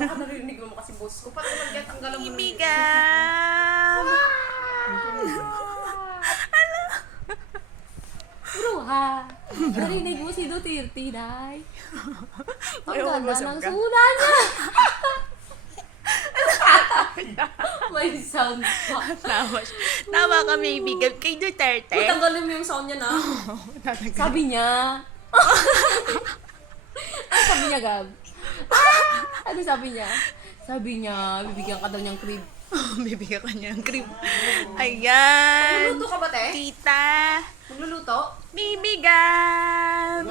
Baka narinig mo kasi boss ko. Paano magkatanggalan mo? Bibigam! Bro ha, narinig mo si Duterte, Day. Ang ganda ng suna niya. May sound pa. Tama ka, bibigam. Kay Duterte. Tanggalin mo yung sound niya na. Sabi niya. Ano sabi niya, Gab? Ano sabi niya? Sabi niya, bibigyan ka daw niyang crib. Bibigyan ka niya ng cream. Ayan. Magluluto ka ba, te? Tita. Magluluto? Bibigam!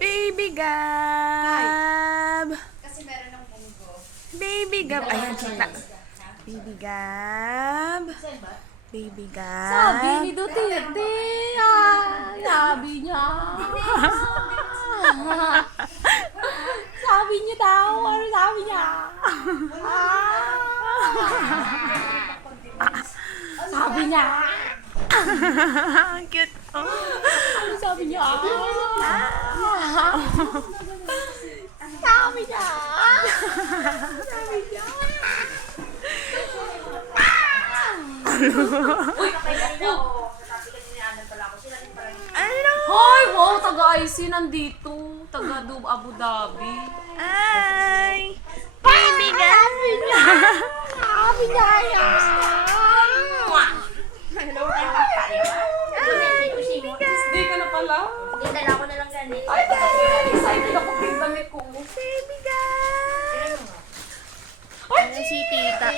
Baby Gab! Kasi meron ng munggo. Baby Gab! Ayan, kita. Baby Gab! Baby Gab! Sabi ni Duterte. Sabi niya. Sabi niya daw. Ano sabi niya? Sabi niya. Cute. Oh. Ano sabi niya? Sabi niya. Sabi niya. Ano? Hoy, wow, taga-IC nandito. Taga-Abu Dhabi. Ay! Baby Gab! Sabi niya yan. Hindi ka na pala. Dala ko na lang ganit. Ay, excited ako tingnan ko. Baby Gab! Ano si tita?